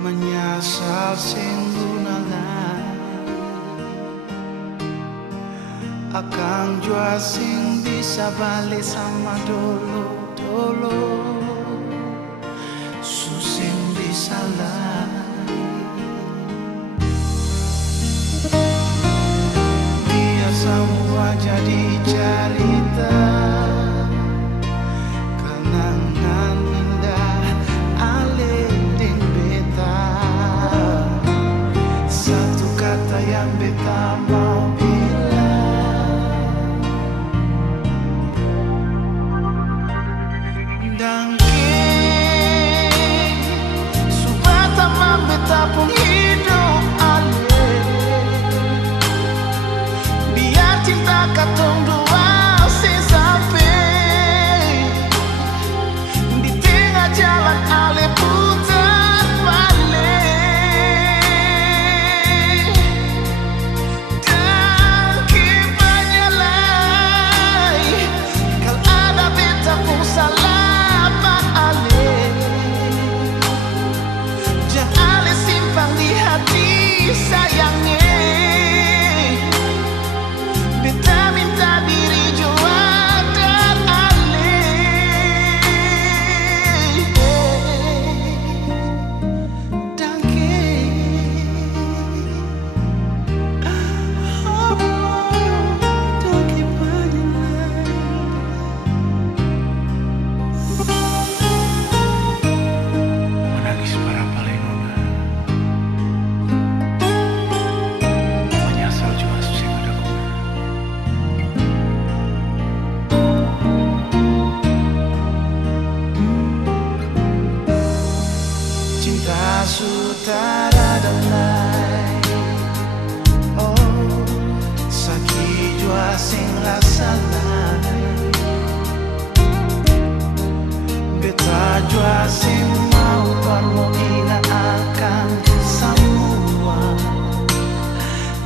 menyasal sing gunalan akang jua sing bisa balik sama dulu susing bisa biar semua jadi cerita kenangan indah alih ding beta satu kata yang beta mau pun hidup alih biar cinta katong dua sampai di tengah jalan alih putar balik dan kibanyalai kalau ada beta pun salah pak alih jangan di hati sayangnya beta minta diri jua dan alih dangke dangke banyak menangis para palenona sutara dan lain oh sakit jua sing rasa lain beta jua sing mau permoina akan semua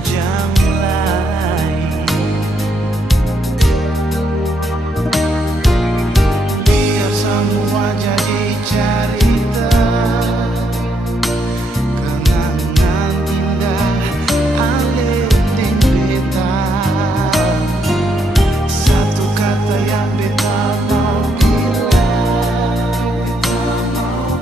jam lain biar semua jadi cerita yang beta mau bilang beta mau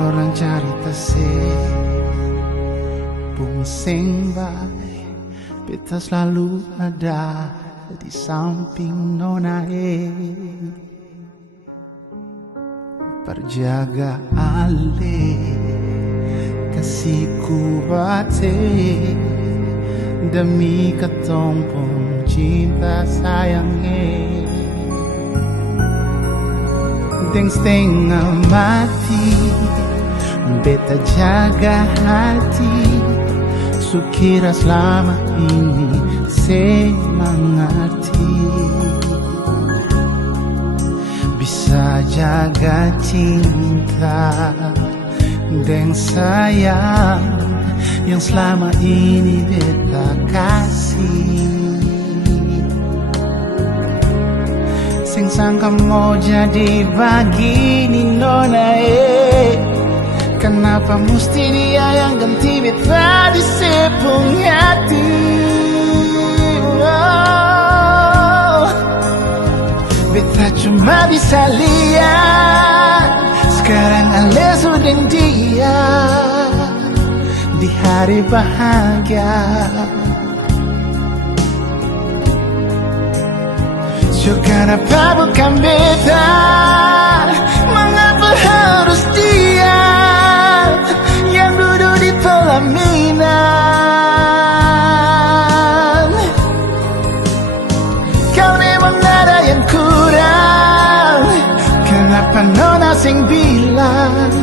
orang cerita sih Pungsing baik beta selalu ada di samping nona Perjaga ale kasihku bate demi ketompong cinta sayangnya Deng setengah mati beta jaga hati Sukira selama ini semangatnya bisa jaga cinta dan sayang yang selama ini beta kasih. Sing sangka mau jadi begini nona kenapa mesti dia yang ganti beta di sepung hati? Beta cuma bisa lihat sekarang Ale sudah dia di hari bahagia. So kenapa bukan beta? Mengapa harus dia yang duduk di pelaminan? Kau memang ada yang kurang. Kenapa nona sing bilang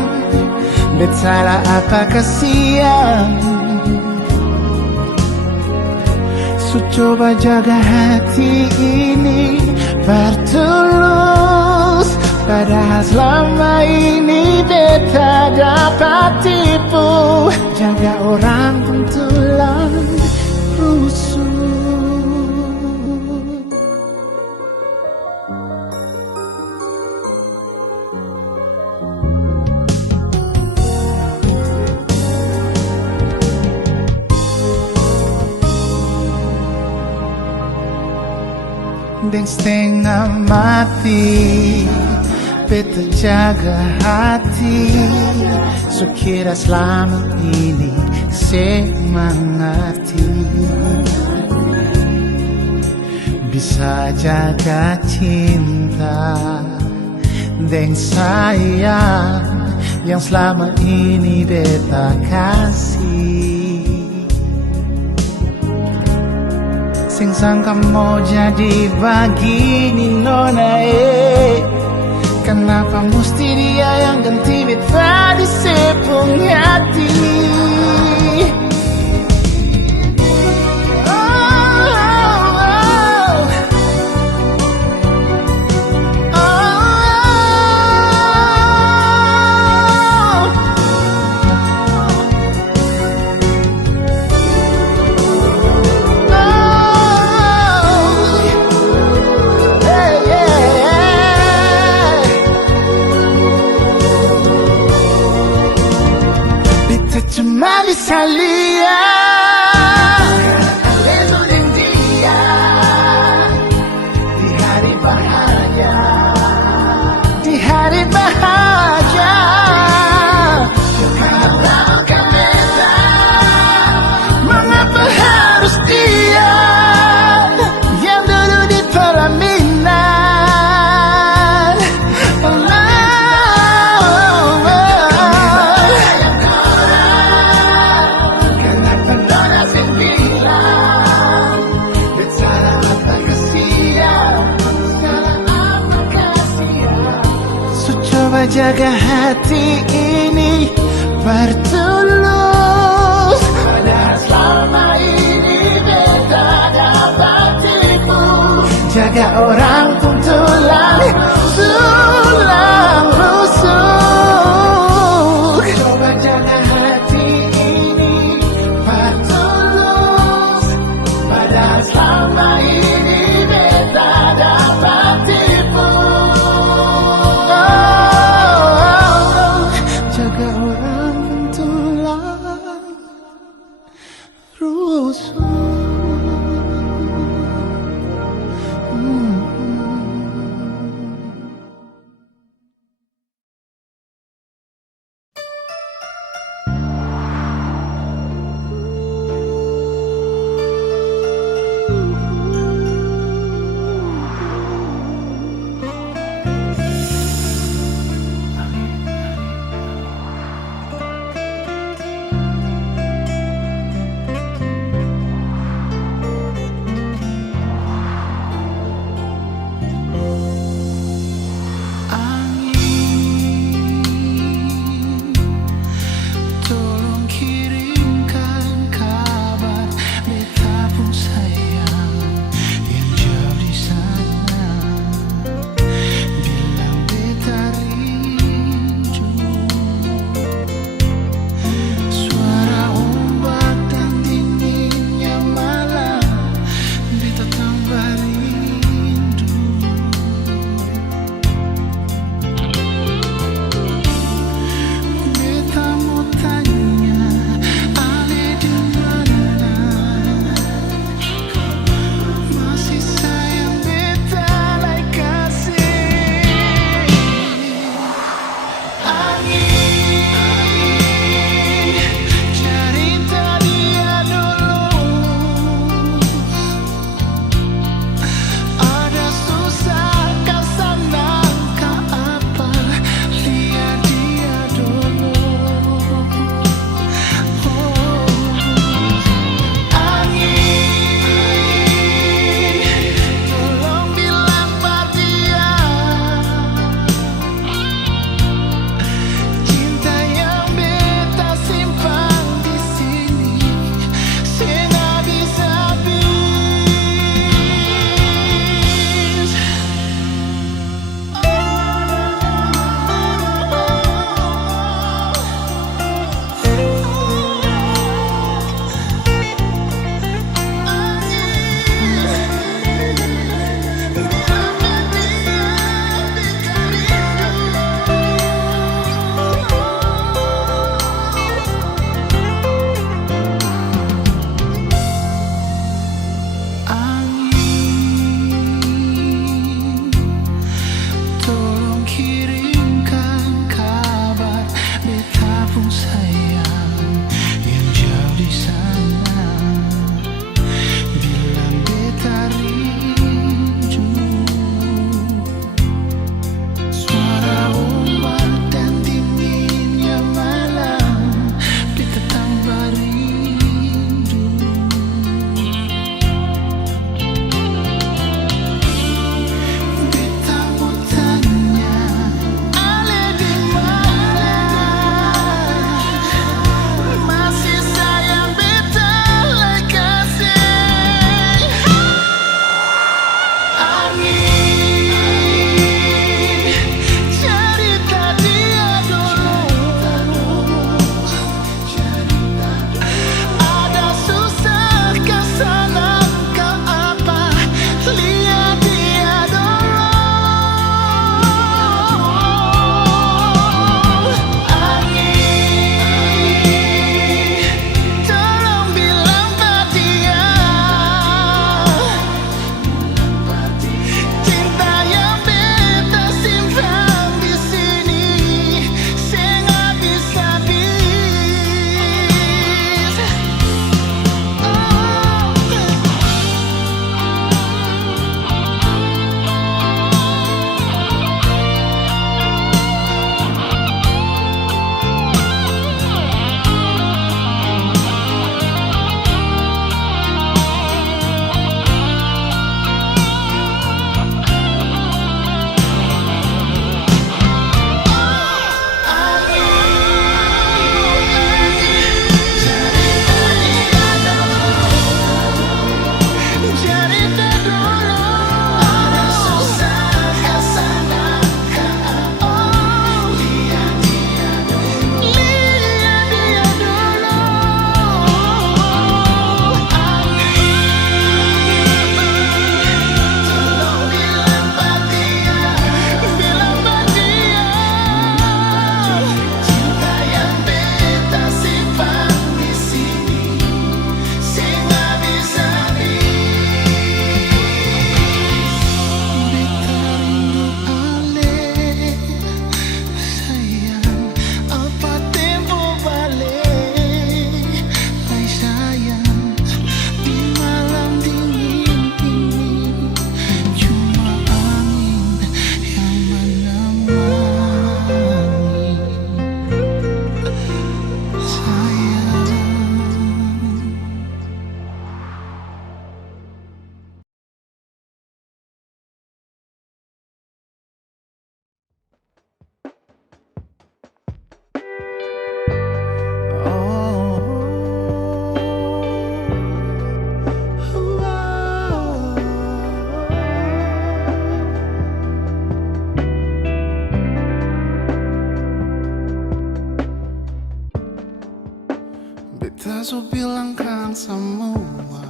bet salah apa kasihan? So coba jaga hati ini bertulus, padahal selama ini beta dapat tipu. Jaga orang tentulah rusuh. Dan setengah mati beta jaga hati. So kira selama ini semangati bisa jaga cinta dan sayang yang selama ini beta kasih. Sing sangka mau jadi begini nona kenapa mesti dia yang ganti beta di sepung hati? Cuma bisa lihat Ale dan dia di hari bahagia, di hari bahagia. Kenapa beta? Mengapa harus dia yang dulu di pelaminan? Coba jaga hati ini bertulus, padahal selama ini beta dapat tipu. Jaga orang pun tulang rusuk. Coba jaga hati ini bertulus, padahal selama ini beta dapat tipu. Jaga orang tulang rusuk. kirimkan kabar, beta pun sayang yang jauh di sana. Bilang beta rindu, suara ombak dan dinginnya malam, beta tambah rindu. Beta mau tanya, ale di mana? Masih sayang beta lai kasih. Angin cerita dia dulu, ada susah ke sana ke apa, lihat dia dulu. Angin tolong bilang pada dia, cinta yang beta simpan di sini sing habis-habis. Cerita dulu, ada susah ke sana ke apa, lihat dia dulu, lihat dia dulu. Angin tolong bilang pada dia, cinta yang beta simpan di sini sing habis-habis. Beta rindu ale, sayang, apa tempo balik? Hai sayang, di malam dingin ini cuma angin yang menemani. Sayang. Beta so bilangkan semua,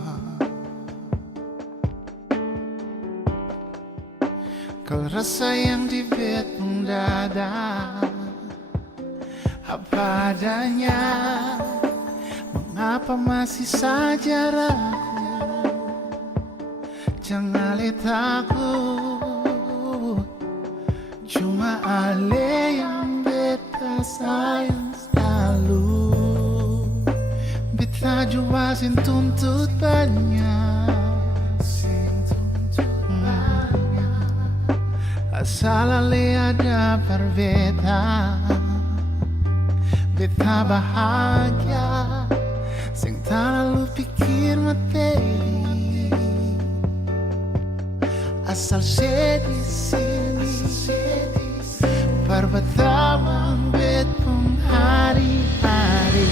kalau rasa yang di bet dada apa adanya, mengapa masih saja ragu? Jangan lihat aku, cuma ale yang beta sayang selalu. Beta jua sing tuntut banyak, asal ale ada perbedaan. Beta bahagia, sing tak lalu pikir materi, asal sedih sini perbetawan bet pun hari-hari.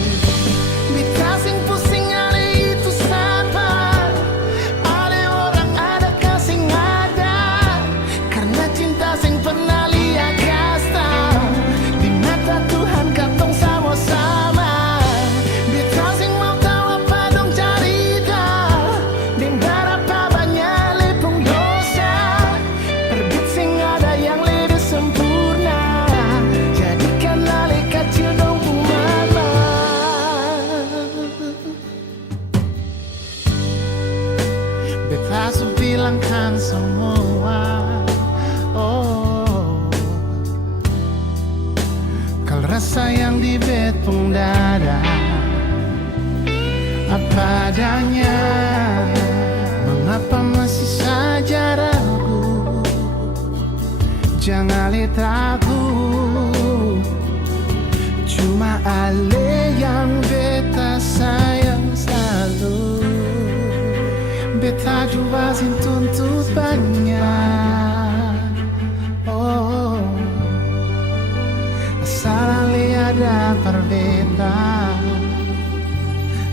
Beta sing pusing ale itu sabar, ale orang ada kasing ada, karena cinta sing pernah lihat kasta di mata Tuhan katong sama-sama. Beta sing mau tahu apa dong cerita, dan berapa banyak lepung dosa, perbit sing ada yang lebih sempurna, jadikan rasa yang di betong dada apa adanya. Mengapa masih saja ragu? Jangan lihat aku, cuma ale yang beta sayang selalu. Beta juga sin tuntut banyak. Oh, asal ale ada per beta,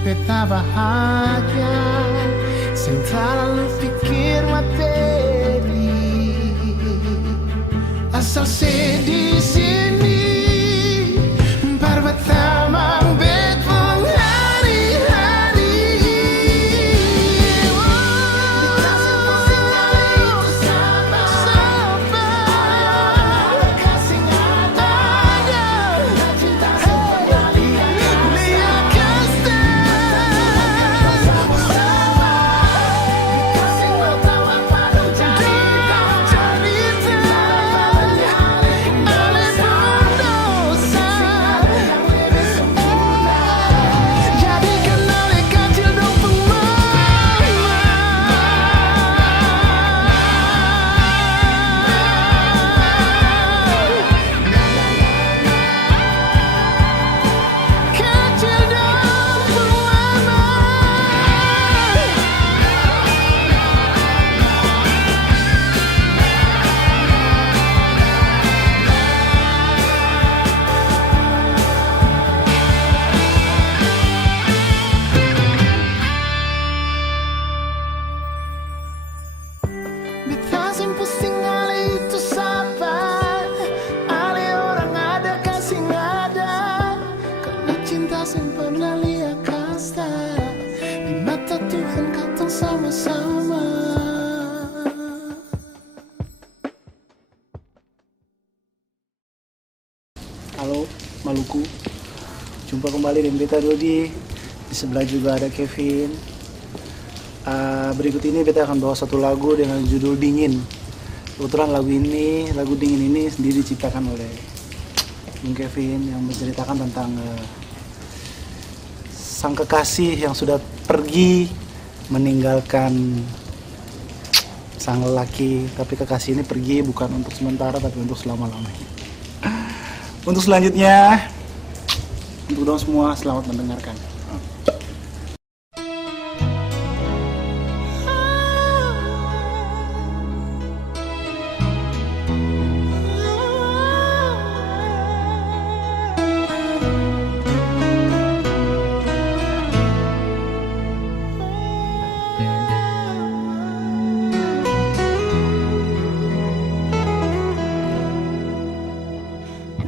beta bahagia. Sem terlalu pikir materi, asal sedih sini pertamang betong hari-hari. Kasih ada cinta sekali, lihat kasta kasih pertama padu cerita ale berdosa. Jadikan ale kecil dong kecil dong pemama. Beta sem pusing ale itu sabar, ale orang ada kasih ada, karena cinta sem pernah lihat kasta di mata Tuhan katong sama-sama. Halo Maluku, jumpa kembali dengan beta Dodi. Di sebelah juga ada Kevin. Berikut ini beta akan bawa satu lagu dengan judul Dingin. Kebetulan lagu Dingin ini sendiri diciptakan oleh Bung Kevin yang menceritakan tentang sang kekasih yang sudah pergi meninggalkan sang lelaki, tapi kekasih ini pergi bukan untuk sementara tapi untuk selama-lamanya. Untuk selanjutnya, untuk dong semua selamat mendengarkan.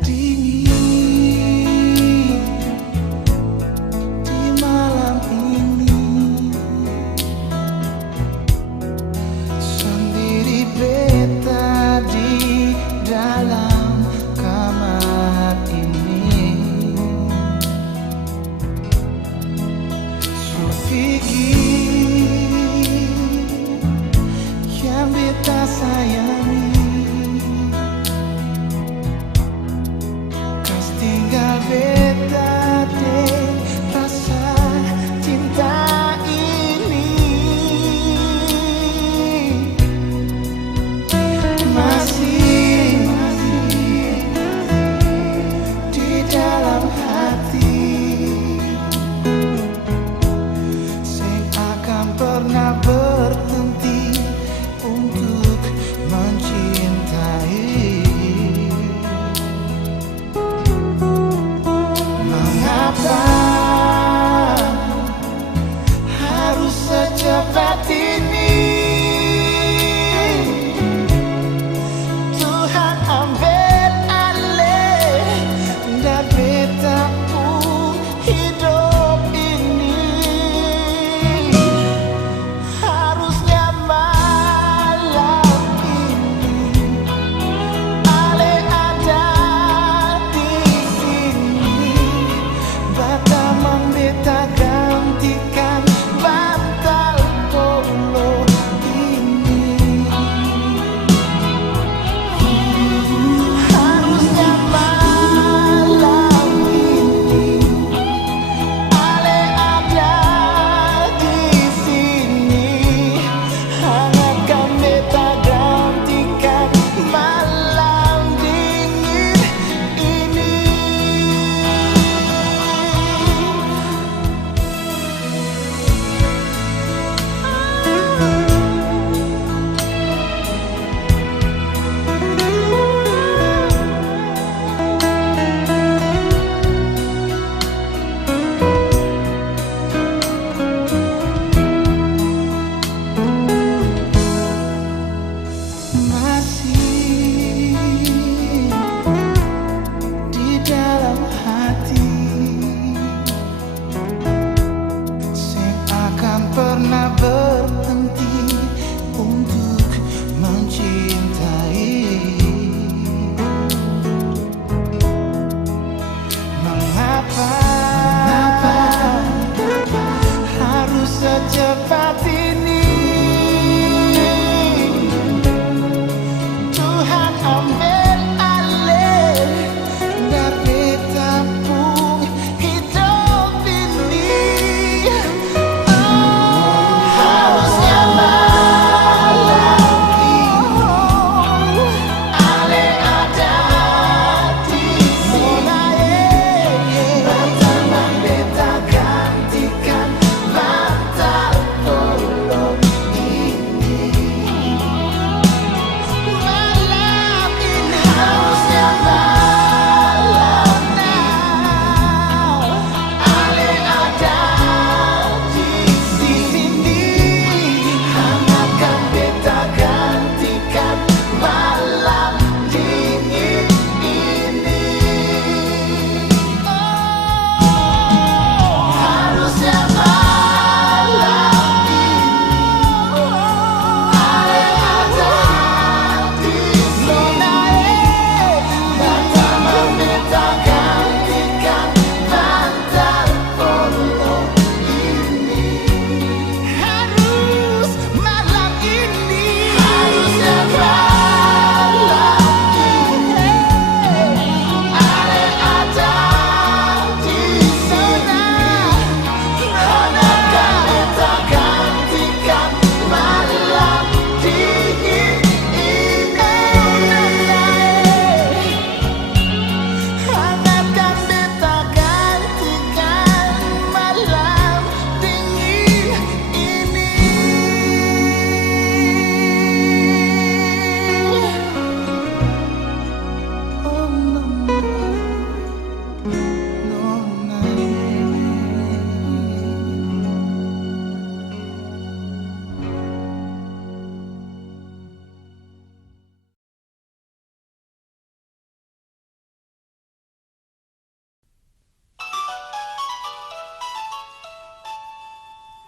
Dingin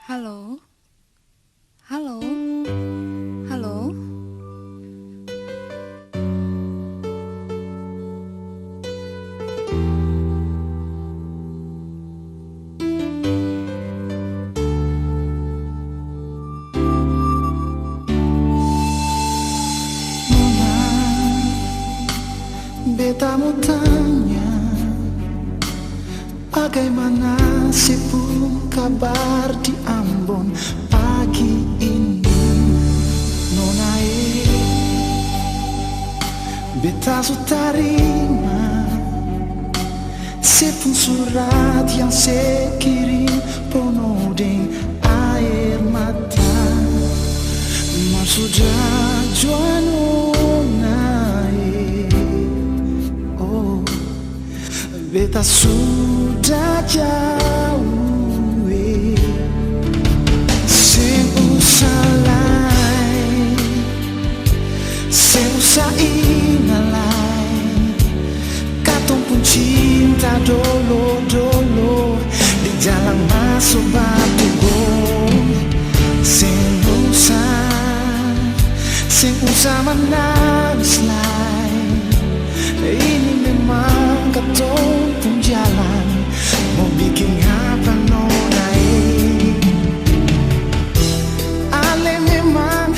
Halo, halo, halo. Beta mau tanya, bagaimana sibuk kabar di Ambon pagi ini? Nona beta su tarima sepun surat yang saya kirim penuh dengan air mata. Sudah jual nona, oh beta sudah jauh, sing usah lain, sing usah ingalai, katong pun cinta dolo-dolo di jalan masuk batu gong. Sing usah menangis lain, ini memang katong pun jalan, mau bikin apa nona ale memang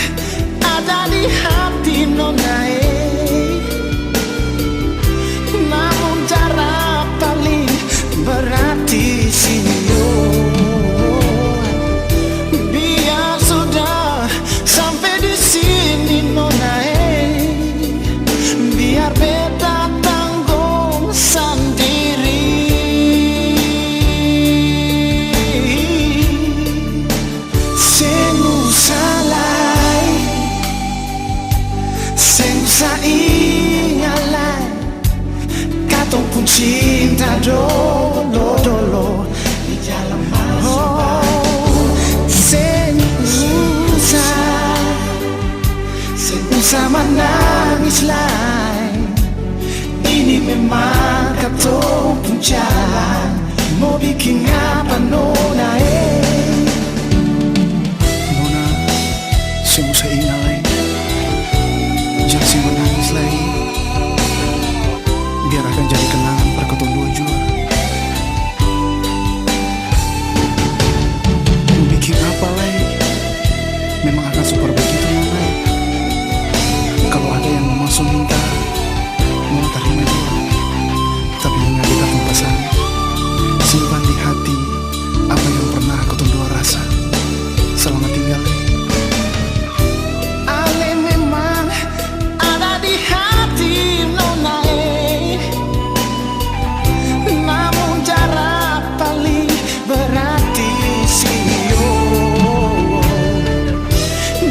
ada di hati nona namun jarak paling berarti sini. Biar sudah sampai di sini nona, biar beta tanggung sendiri. Sing usah lai, sing usah ingalai, katong pun cinta dolo-dolo di jalan masuk. Sing usah menangis lain, ini memang katong pun jalan, mau bikin apa nona Nona, sing usah ingalai, jangan sing menangis lagi, biar akan jadi kenangan perkotong dua jua. Mau bikin apa lagi, memang akan super begitu nona. Kalau ada yang mau masuk minta, mau terima juga, tapi dengan kita pesan, simpan di hati apa yang pernah kau dua rasa. Selamat tinggal. Ale memang ada di hati nona, namun jarak paling berarti sio.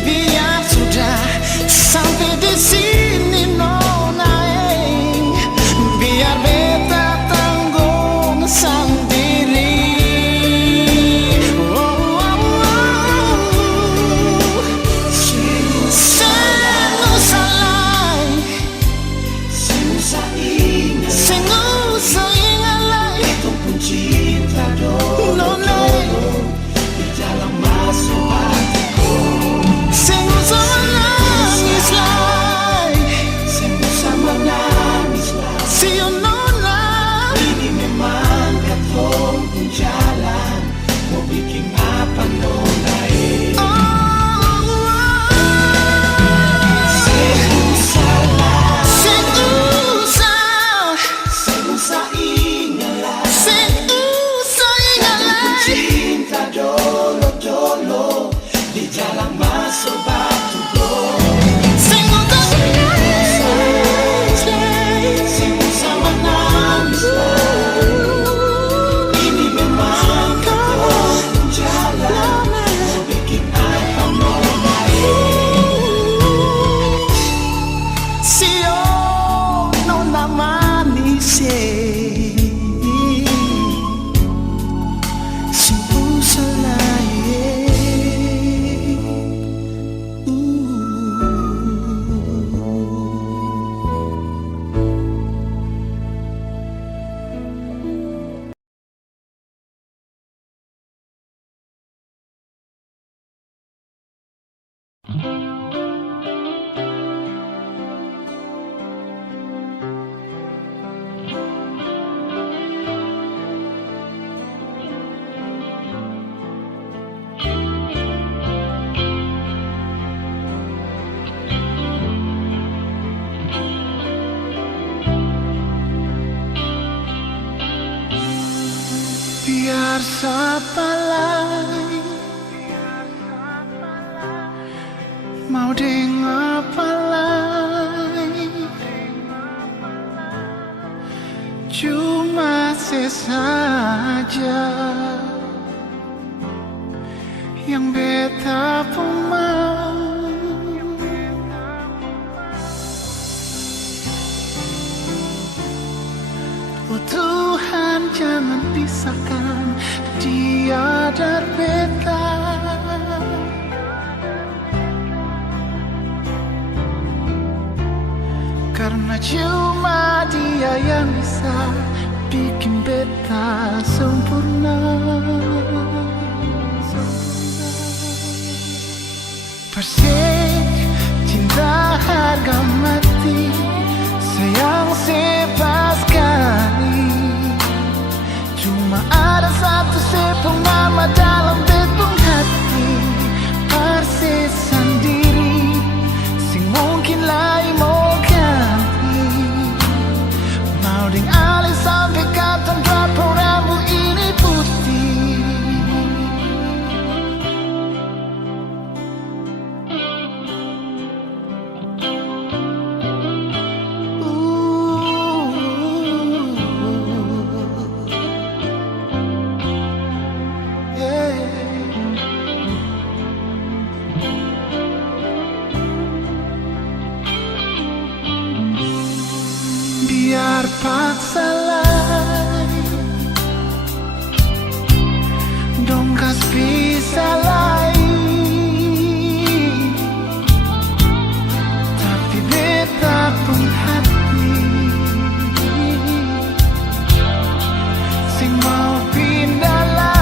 Biar sudah sampai di sini nona, biar beta tanggung sendiri. Sing usah lai, sing usah ingalai, itu pun cinta nona di dalam masuk hatiku. Sing usah menangis lai, sing usah menangis lai, si nona, ini memang katong pun jalan, mau bikin apa nona sing usah lai, sing usah ingalai, sing usah ingalai, cinta dolo-dolo di jalan masuk batu gong. Sing usah menangis lai, sing usah menangis lai, ini memang katong pun jalan, mau bikin apa nona sio nona manis. Biar siapa lagi mau dengar apa lagi, cuma sesaja yang beta pun mau. Oh Tuhan, jangan pisahkan dia dari beta, karena cuma dia yang bisa bikin beta sempurna. Persik, cinta harga mati, sayang sebab sekali. Cuma ada satu sepung nama dalam betung hati, persis sendiri, sing mungkin lain mau ganti. Mau ding alih sampai kapan drapau rambut ini putih. Biar paksa lagi, dong kas bisa lain, tapi beta pun hati sing mau pindah lagi.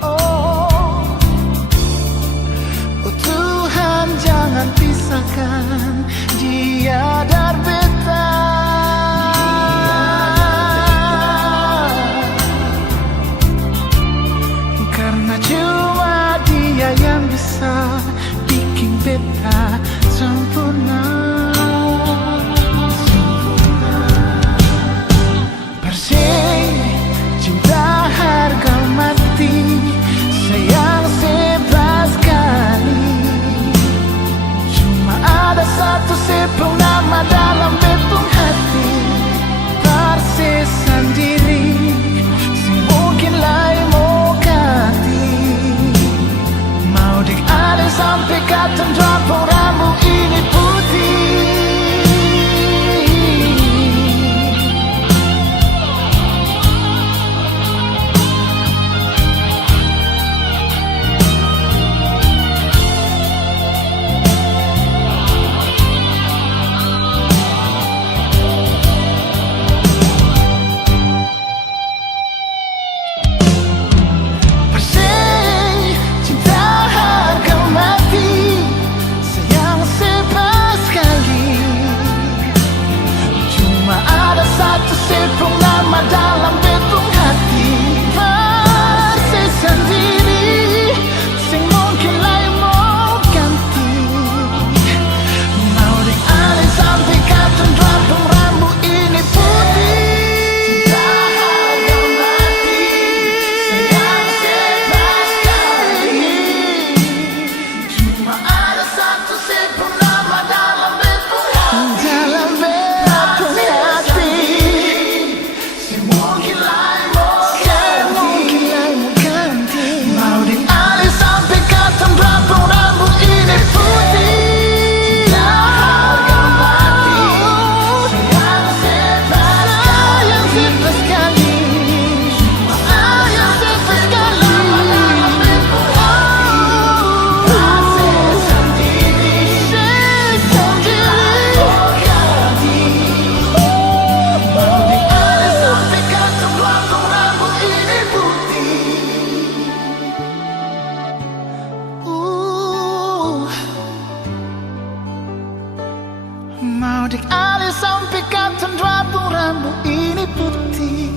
Oh Tuhan, jangan pisahkan dia dari beta, karena cuma dia yang bisa bikin beta sempurna. Bersih, cinta harga mati, sayang sebab sekali. Cuma ada satu sepung nama dalam betung hati, persis sendiri, sing mungkin lain mau ganti. Mau dialih sampai kapan drapau rambut ini putih. Dalam betung hati, persis sendiri, sing mungkin lain mau ganti. Mau dialih sampai kapan drapau rambut ini putih. Cinta harga mati, sayang sebab sekali. Cuma ada satu sepung nama dalam betung hati, dalam betung hati. Mungkin lain mau ganti. Mau dialih sampai kapan drapau rambut ini putih. Cinta harga mati, sayang sebab sekali. Sayang sebab sekali. Persis sendiri, mau ganti. Mau dialih sampai kapan drapau rambut ini putih. Mau dialih sampai kapan drapau rambut ini putih.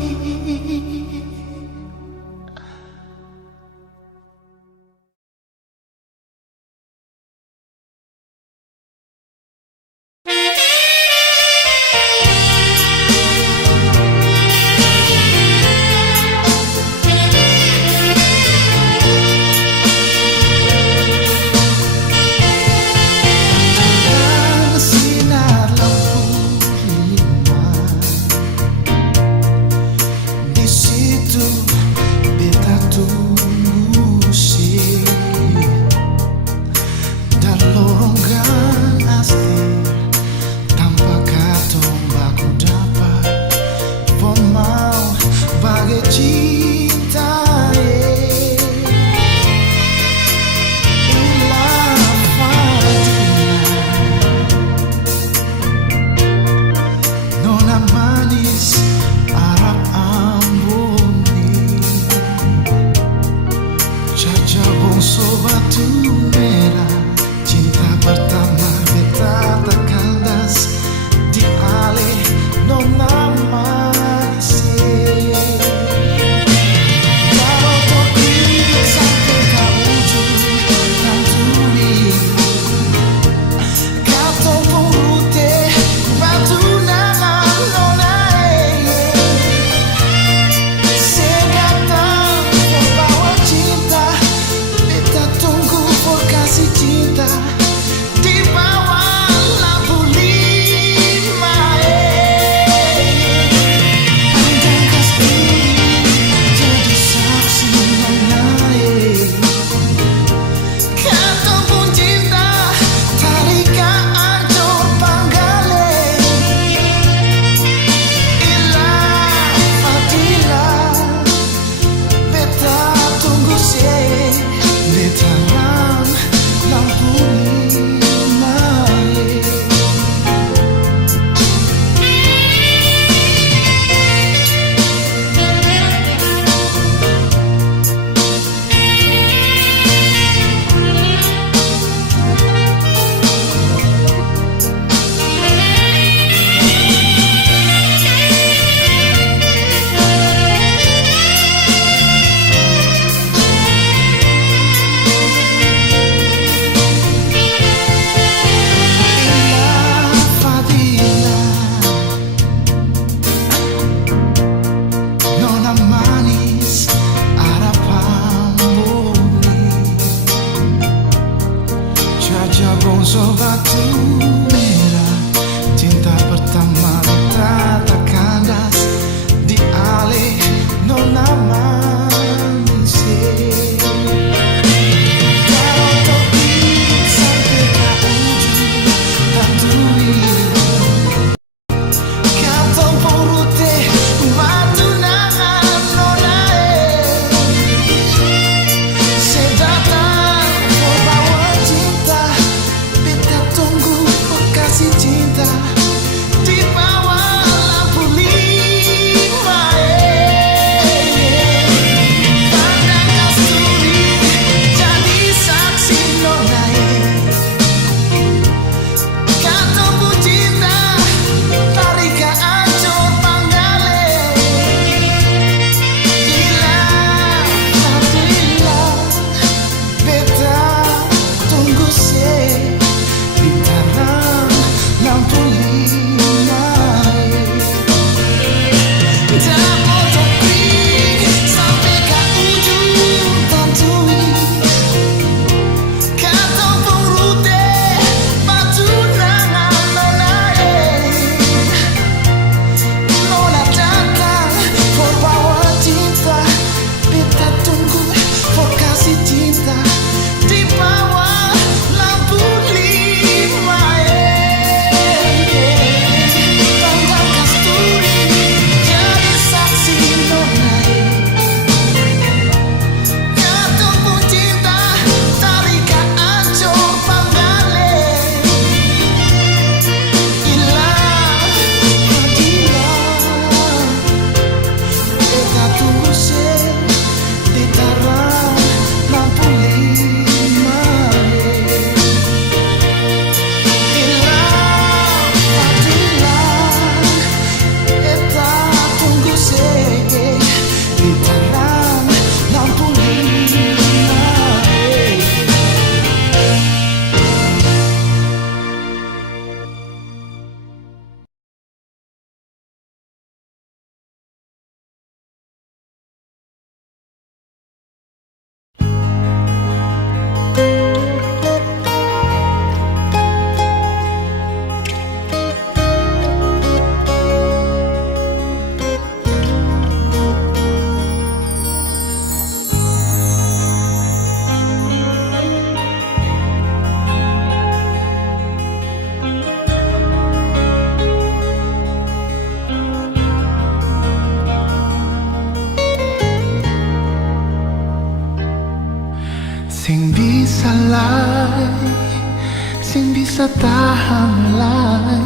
beta tahan lai,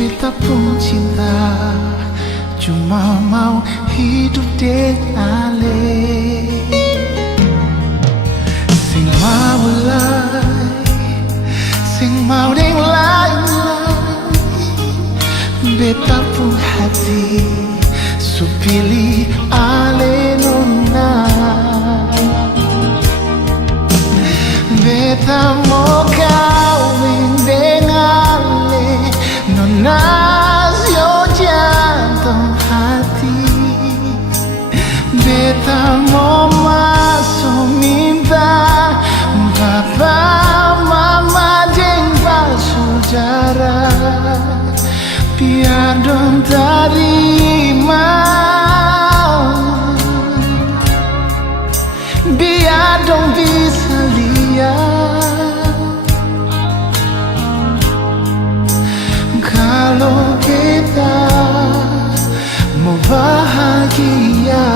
beta pun cinta, cuma mau hidup dengan ale. Sing mau lai, sing mau deng lai, beta pun hati, so pilih ale nona. Beta mau kawin dengan le, nona yo jantung hati. Beta mau masuk minta papa mama jeng saudara, biar dong terima, biar dong bisa lihat kalau kita mau bahagia,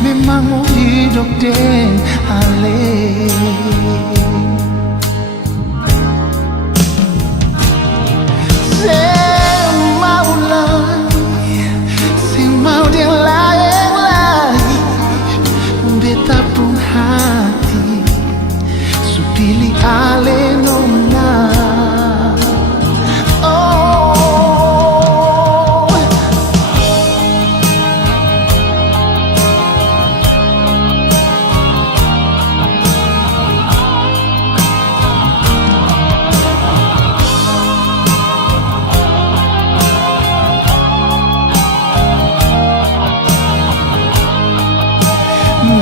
memang mau hidup dengan ale. Sing mau lagi, sing mau dia lain lagi, beta pun hati, so pilih ale nona.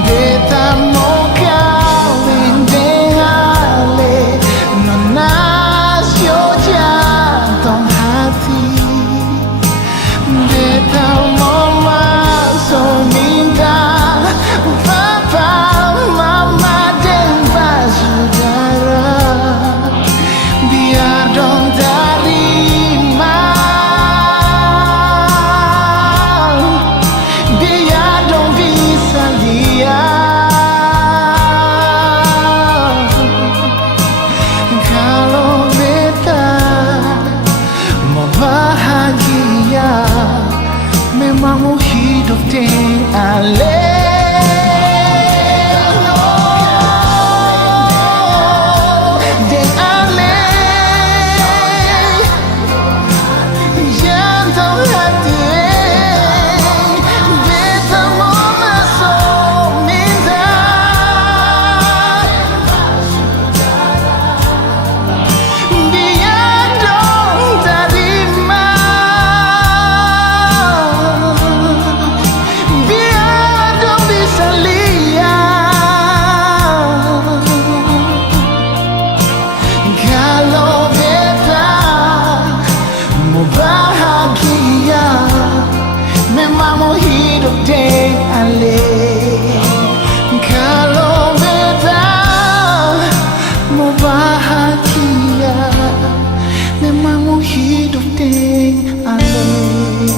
Beta mau kawin dengan ale, nona yo jantung hati. Beta mau masuk minta papa mama dan saudara, biar dong terima, biar dong bisa lihat kalau beta mau bahagia, memang mau hidup dengan ale. Memang mau hidup dengan ale. Kalau beta mau bahagia, memang mau hidup dengan ale.